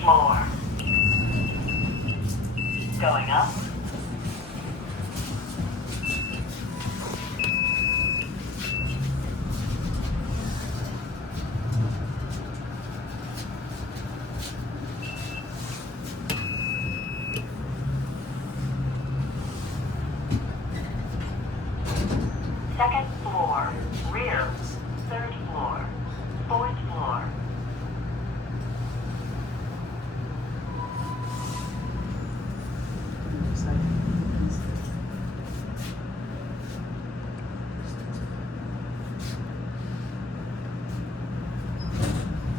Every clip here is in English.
floor. Going up. Second floor, rear, third floor, fourth floor.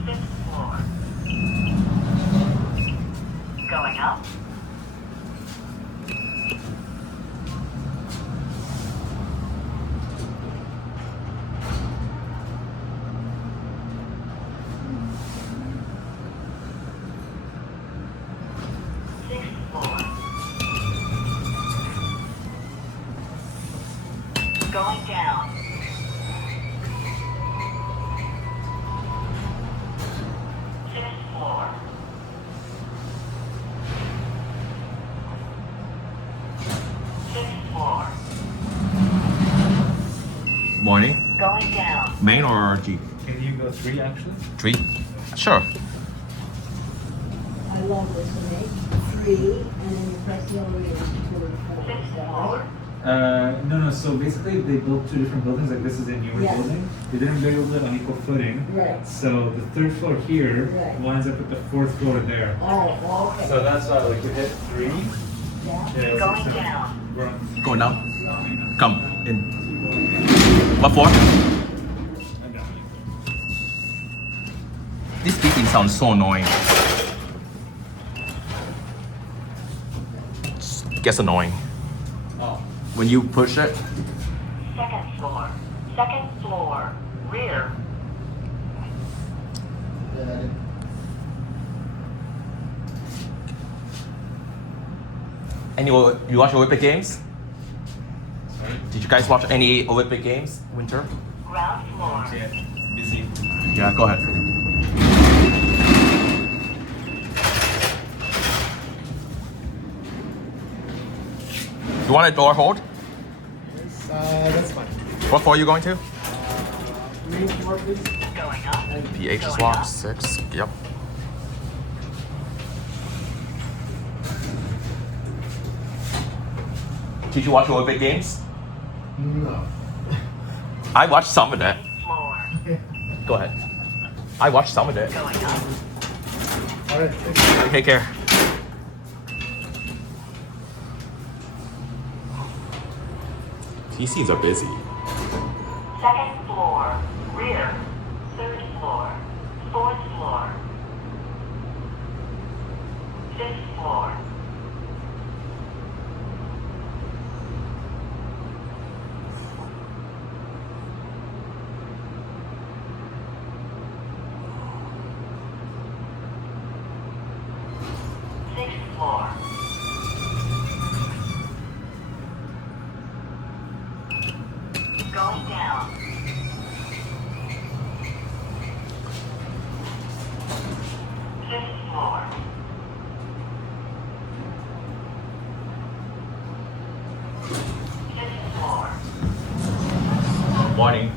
Fifth floor. Going up. Sixth floor. Going down. Fifth floor. Sixth floor. Morning. Going down. Main or G? Can you go 3 actually? 3? Sure. I love this one, eh? 3, and then you press the elevator to 4. Fifth Is that floor. right? No. So basically, they built 2 different buildings. Like this is a newer Yeah. building. They didn't build it on equal footing. Right. So the 3rd floor here Right. lines up with the 4th floor there. Oh, okay. So that's why, like, we hit 3. Yeah. Yeah, Going down. We're on. Going down. Come in. What for? I'm down. This beeping sounds so annoying. Gets annoying. Oh. When you push it, Second floor. Second floor. Rear. any you watch Olympic Games? Sorry. Did you guys watch any Olympic Games winter? Ground floor. Yeah. Busy. Yeah, go ahead. You want a door hold? Yes, that's fine. What floor are you going to? 3 floor, please. Going up. PH is Going locked. up. 6. Yep. Did you watch Olympic Games? No. I watched some of it. Floor. Go ahead. I watched some of it. Going up. Alright. Take care. TCs are busy. Second floor. Rear. Third floor. Fourth floor. Fifth floor. Sixth floor. Going down. Fifth floor. Fifth floor. Morning.